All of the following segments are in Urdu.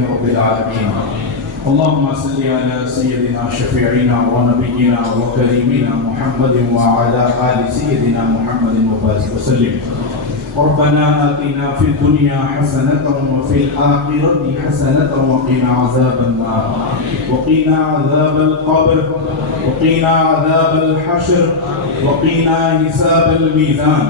رب العالمين. اللهم صل على سيدنا شفيعنا ونبينا وكريمنا محمد وعلى آل سيدنا محمد وبارك وسلم. ربنا آتنا في الدنيا حسنة وفي الآخرة حسنة وقنا عذاب النار وقنا عذاب القبر وقنا عذاب الحشر وقنا حساب الميزان.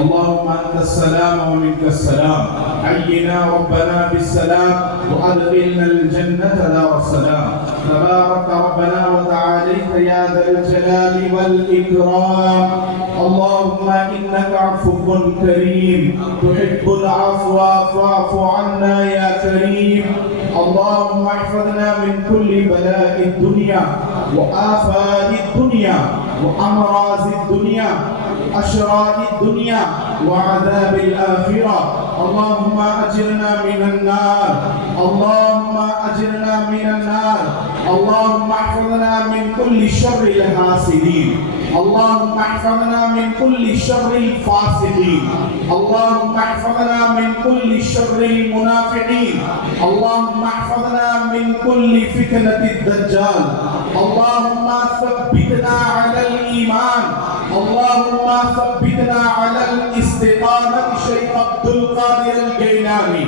اللهم أنت السلام ومنك السلام، حينا ربنا بالسلام وأدخلنا الجنة دار السلام. تبارك ربنا وتعاليت يا ذا الجلال والإكرام. اللهم إنك عفو كريم تحب العفو فاعف عنا يا كريم. اللهم احفظنا من كل بلاء الدنيا وآفات الدنيا وأمراض الدنيا أشرار الدنيا وعذاب الآخرة. اللهم أجرنا من النار، اللهم أجرنا من النار. اللهم احفظنا من كل شر الحاسدين، اللهم احفظنا من كل شر الفاسقين، اللهم احفظنا من كل شر المنافقين، اللهم احفظنا من كل فتنة الدجال. اللهم ثبتنا على الإيمان، اللهم ثبتنا على الاستقامة. شيخ عبد القادر الجيلاني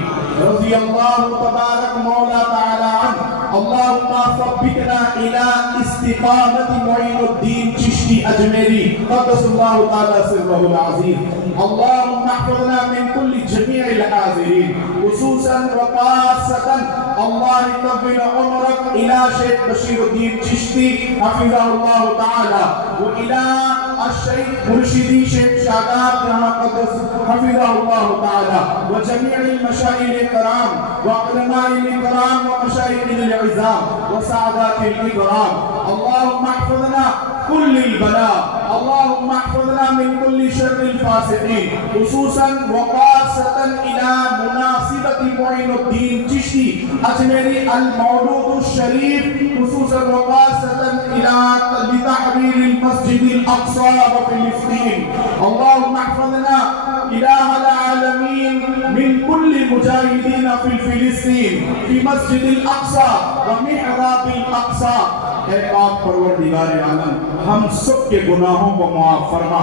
رضي الله تبارك مولا تعالى عنه. اللهم ثبتنا إلى استقامة معين الدين چشتی اجمیری قدس الله تعالى سره العظيم. اللهم احفظنا من كل جميع الحاضرين خصوصا وخاصة. الله يطول عمرك إلى شيخ بشير الدين چشتی حفظه الله تعالى، وإلى الشيخ مرشدي شيخ شاداب جہاں قدس حفظه الله تعالى، وجميع المشايخ الكرام وعلماء الكرام ومشايخ العظام وسعادات الكرام. اللهم احفظنا كل البلاء، اللهم احفظنا من كل شر الفاسقين خصوصا وخاصة إلى مناسبة معين الدين چشتی اجمیری المولود الشريف خصوصا وخاصة إلى لتحرير المسجد الأقصى وفلسطين. اللهم احفظنا إله العالمين من كل مجاهدين في فلسطين في مسجد الأقصى ومحراب الأقصى. اے پاک پروردگار عالم، ہم سب کے گناہوں کو معاف فرما.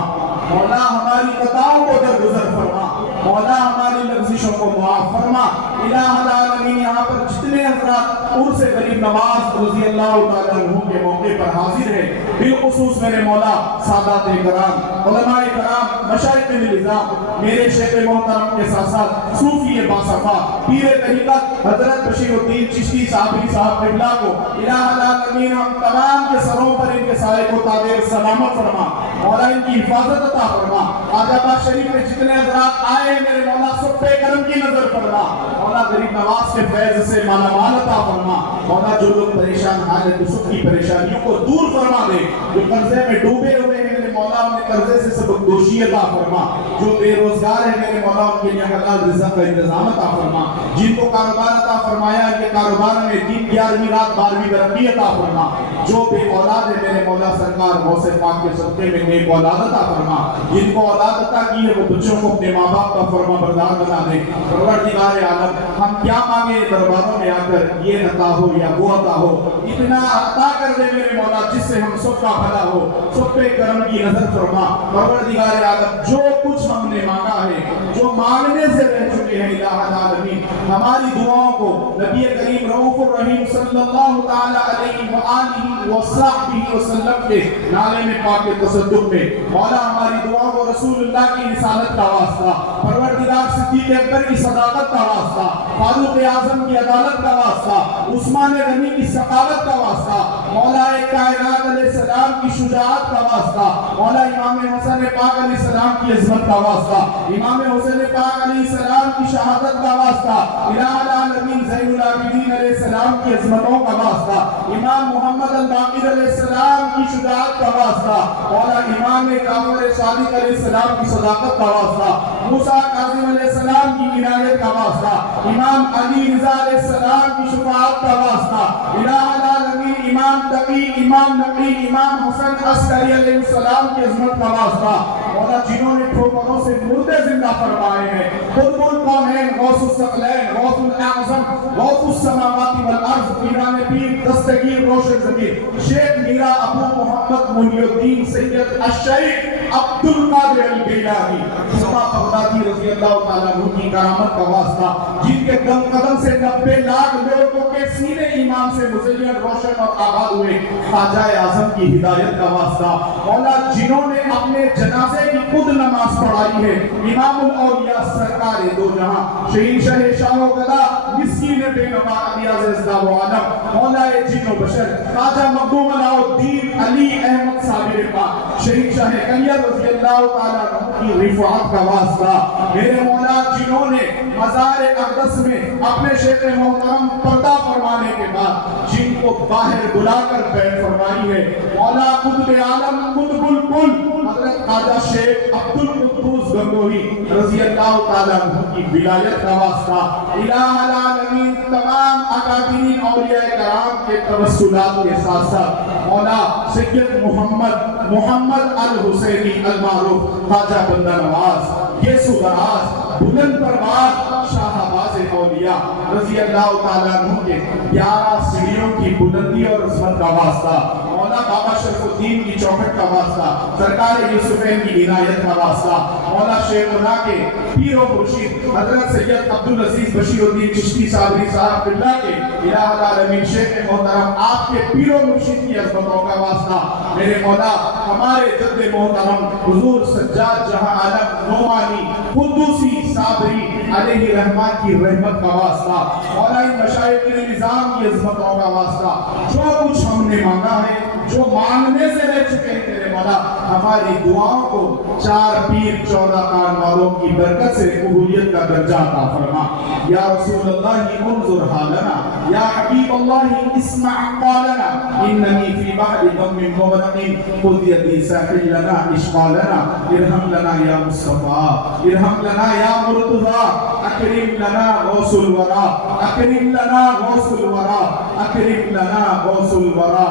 مولا ہماری خطاؤں کو درگزر فرما. مولا ہماری لغزشوں کو معاف فرما. الہ العالمین، یہاں پر جتنے حضرات عرس غریب نواز رضی اللہ تعالیٰ عنہ کے موقع پر حاضر ہیں، بالخصوص میرے مولا سادات کرام، علماء کرام، مشائخ النظام، میرے شیخ محترم کے ساتھ ساتھ صوفی باصفا پیر طریقت حضرت بشیر الدین چشتی صاحبی صاحب قبلہ کو الہ العالمین ہم تمام کے سروں پر ان کے سائے کو تابع سلامت فرما. مولا ان کی حفاظت عطا فرما. آباد شریف میں جتنے حضرات آئے ہیں میرے مولا سب پہ کرم کی نظر فرما. مولا غریب نواز کے فیض سے مالا مال عطا فرما. مولا جو لوگ پریشان حالت سکھ کی پریشانیوں کو دور فرما دے. جو قرضے میں ڈوبے ہوئے ہیں میرے مولا انہیں قرضے سے سبق دوشی عطا فرما. جو بے روزگار ہیں میرے مولا ان کے لیے حلال رزق کا انتظام عطا فرما. جن کو کاروبار عطا فرمایا ان کے کاروبار میں 10 11ویں رات 12ویں ترقی عطا فرما. جو بے اولاد ہے میرے مولا سرکار غوث پاک کے صدقے میں نیک اولاد عطا فرما. جن کو اولاد عطا کی ہے وہ بچوں کو اپنے ماں باپ کا فرما بردار بنا دے. پروردگار عالم، ہم کیا مانگے درباروں میں آ کر، یہ عطا ہو یا وہ عطا ہو، اتنا عطا کر دے میرے مولا جس سے ہم سب کا بھلا ہو. سب پہ کرم کی نظر فرما. پروردگار عالم، جو کچھ ہم نے مانگا ہے، جو مانگنے سے رہ چکے ہیں الہ العالمین، ہماری دعاؤں کو نبی کریم رؤوف الرحیم صلی اللہ تعالی علیہ وآلہ وصحبہ وسلم کے نالے میں پاک تصدق میں مولا ہماری دعاؤں کو رسول اللہ کی رسالت کا واسطہ، پروردگار صدیق اکبر کی صداقت کا واسطہ، فاروق اعظم کی عدالت کا واسطہ، عثمان غنی کی ثقافت کا واسطہ، مولا کائنات علیہ السلام کی شجاعت کا واسطہ، مولا امام حسن پاک علیہ السلام کی عظمت کا واسطہ، امام حسین پاک علیہ السلام کی شہادت کا واسطہ، الہ العالمین زین العابدین علیہ السلام کی عظمتوں کا واسطہ، امام محمد الباقر علیہ السلام کی شجاعت کا واسطہ، مولا امام جعفر صادق علیہ السلام کی صداقت کا واسطہ، موسیٰ کاظم علیہ السلام کی عنایت کا واسطہ، امام علی رضا علیہ السلام کی شفاعت کا واسطہ، الہ العالمین امام تقی نقی امام حسن عسکری علیہ السلام کی عظمت کا واسطہ مولا جنہوں نے ٹھوکروں سے مردے زندہ فرمائے ہیں، قطب القونین، غوث الثقلین، غوث الاعظم، غوث السماوات والارض، پیران پیر دستگیر روشن ضمیر شیخ میرا ابو محمد محی الدین سید الشیخ عبد القادر الگیلانی مصطفیٰ بغدادی رضی اللہ تعالیٰ عنہ کی کرامت کا واسطہ، جن کے دم قدم سے 90 لاکھ لوگوں کے سینے ایمان سے مزین روشن اور آباد ہوئے، خواجہ اعظم کی ہدایت کا واسطہ مولا جنہوں نے اپنے جنازے کی خود نماز پڑھائی ہے، امام الاولیاء سرکار دو جہاں شہنشاہ شاہ و گدا مسکین بے نوا علی عزیزدہ و عالم مولا جن و بشر خواجہ مخدوم علاء الدین علی احمد صابر پاک شہنشاہ قیر رضی اللہ تعالیٰ عنہ کی رفعت کا واسطہ میرے مولا جنہوں نے مزار اقدس میں اپنے شیخ محترم پردہ فرمانے کے بعد جن کو باہر بلا کر بیعت فرمائی ہے، مولا قطب عالم قطب الکل حضرت خواجہ شیخ عبد القدوس گنگوہی رضی اللہ تعالیٰ عنہ کی ولایت کا واسطہ الہ العالمین تمام اکابرین اولیاء کرام کے توسلات کے ساتھ ساتھ مولا سید محمد الحسینی المعروف خواجہ بندہ نواز یسوع دراز بلند پرواز شاہ آباز اولیاء رضی اللہ تعالیٰ عنہ کے 11 سیڑھیوں کی بلندی اور عظمت کا واسطہ مولا بابا شرف الدین کی چوکھٹ کا واسطہ سرکار یوسفین کی عنایت کا واسطہ مولا شیخنا کے پیر و مرشد حضرت سید عبدالعزیز بشیر الدین چشتی صابری صاحب اللہ کے الہ العالمین شیخ محترم آپ کے پیر و مرشد کی عظمتوں کا واسطہ میرے مولا ہمارے جد محترم حضور سجاد جہاں عالم نعمانی قدوسی صابری علیہ رحمان کی رحمت کا واسطہ مولا ان مشائخ نظام کی عظمتوں کا واسطہ جو کچھ ہم نے مانگا ہے جو مانگنے سے رہ چکے ہیں تیرے مولا ہماری دعاؤں کو 4 پیر 14 کان والوں کی برکت سے قبولیت کا درجہ عطا فرما یا رسول اللہ انظر حالنا یا حبیب اللہ اسمع قالنا اننی فی بحر غم مغرق خذ یدی ساحل لنا اشغالنا ارحم لنا یا مصطفیٰ ارحم لنا یا مرتضیٰ اکرم لنا غوث الورا اکرم لنا غوث الورا اکرم لنا غوث الورا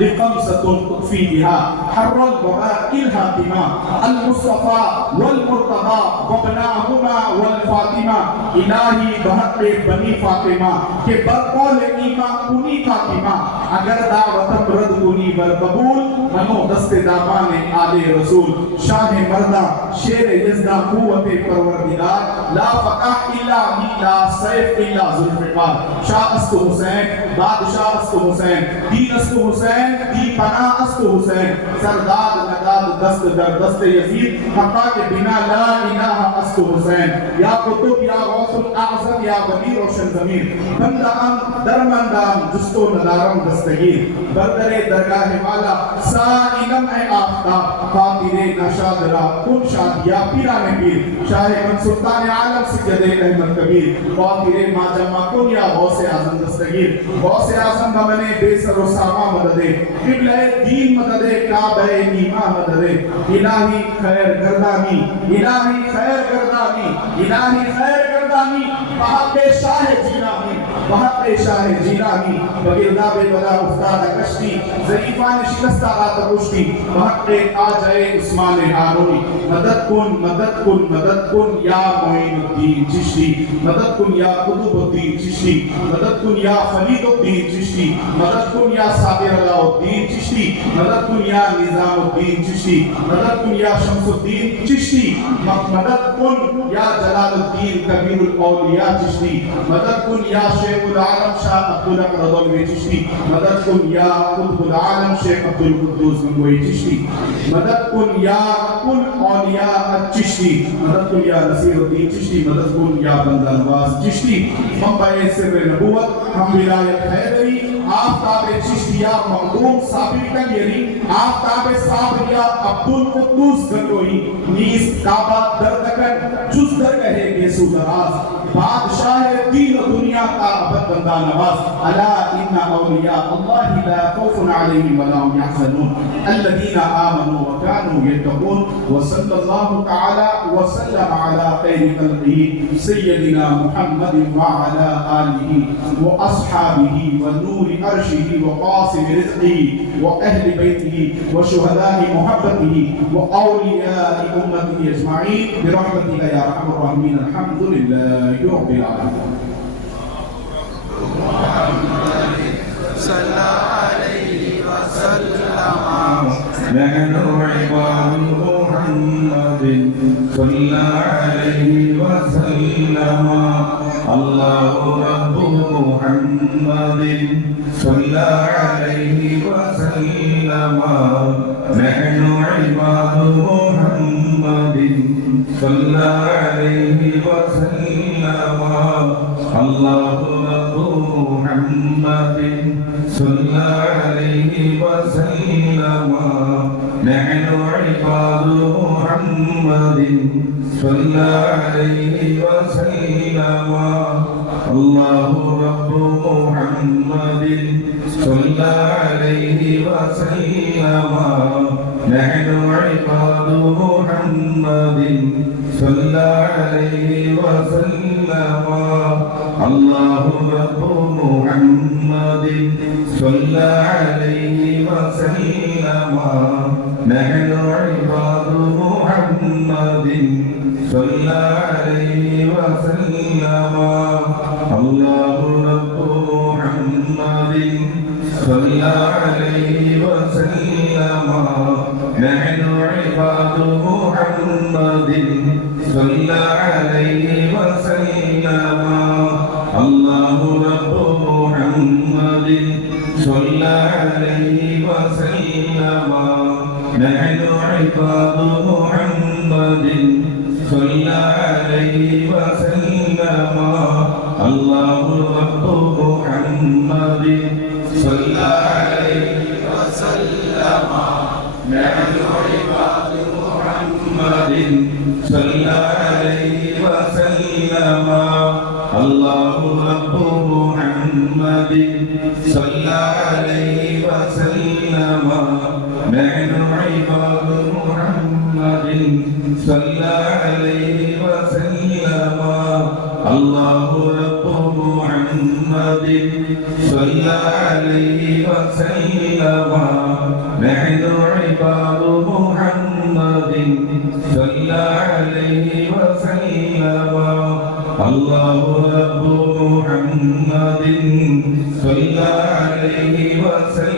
لقمصة تطفي بها حر الوباء الهاتمة المصطفى والمرتضى وابناهما والفاطمة الہی بحق بنی فاطمہ کہ برقول ایمان کنی فاطمہ اگر دعوتم رد کنی برقبول منو دست دامان آل رسول شاہ مردہ شیر یزدہ قوت پروردگار لا فقہ الا لا سیف الا ذوالفقار شاہ است حسین بادشاہ است حسین دین است حسین دی پناہ است حسین سرداد نداد دست در دست یزید حقا کے بنا لا الہ است حسین یا قطب یا غوث الاعظم یا ولی روشن ضمیر بندام درمندام جستو ندارم دستگیر بردر درگاہ والا سائلم اے آفتاب فاتر نشاد را کن شاد یا پیران پیر شاہ من سلطان عالم سجد احمد کبیر فاتر ما جمع کن یا غوث اعظم دستگیر غوث اعظم بمنے بے سر و ساما مددے قبلہ دین مددے کعبہ ایمان مددے الہی خیر گردانی الہی خیر گردانی الہی خیر گردانی بحق شاہ جیلانی بحق شاہ جیلانی بگرداب بلا افتادہ کشتی ضعیفان شکستہ آتا کشتی بحق آجائے عثمان ہارونی مدد کن مدد کن مدد کن یا معین الدین چشتی مدد کن یا قطب الدین چشتی مدد کن یا فرید الدین چشتی مدد کن یا صابر علاء الدین چشتی مدد کن یا نظام الدین چشتی مدد کن یا شمس الدین چشتی مدد کن یا جلال الدین کبیر الاولیاء چشتی مدد کن یا شیخ العالم شاہ عبدالحق رضوی چشتی مدد کن یا قطب العالم شیخ عبدالقدوس گنگوئی چشتی مدد کن یا کل اولیاء چشتی مدد کن یا نصیر الدین چشتی مدد کن یا بندہ نواز چشتی منبع سر نبوت ہم ولایت حیدری آفتاب چشتیہ مخدوم صابری کنگیری آفتاب صابریہ عبدالقدوس گنگوئی نیز کعبہ دردکن جز در کہے گے سودراز بادشاہ دین و دنیا کا ابد بندہ نواز الا ان اولیاء اللہ لا خوف علیہم ولا هم يحزنون الذين آمنوا وكانوا يتقون وصلى الله تعالى وسلم على خير خلقه سيدنا محمد وعلى آله وأصحابه ونور عرشه وقاسم رزقه وأهل بيته وشهداء محبته وأولياء أمته أجمعين برحمتك يا أرحم الراحمين الحمد لله رب العالمين. صلى عليه وسلم نحن عباد محمد صلى عليه وسلم الله رب محمد صلى عليه وسلم نحن عباد محمد صلى عليه وسلم الله رب محمد صلى عليه وسلم نحن عباد محمد صلى عليه وسلم الله رب محمد صلى عليه وسلم نحن عباد محمد صلى عليه وسلم الله رب محمد صلى عليه وسلم نحن عباد محمد صلى عليه وسلم الله رب محمد صلى عليه وسلم نحن عباد محمد صلى عليه وسلم الله رب محمد صلى عليه وسلم نحن عباد محمد صلى عليه وسلم الله رب محمد صلى عليه وسلم نحن عباد محمد صلى عليه وسلم الله رب محمد صلى عليه وسلم نحن عباد محمد صلى عليه وسلم الله رب محمد صلى عليه وسلم نحن عباد محمد صلى عليه وسلم الله رب محمد صلى عليه وسلم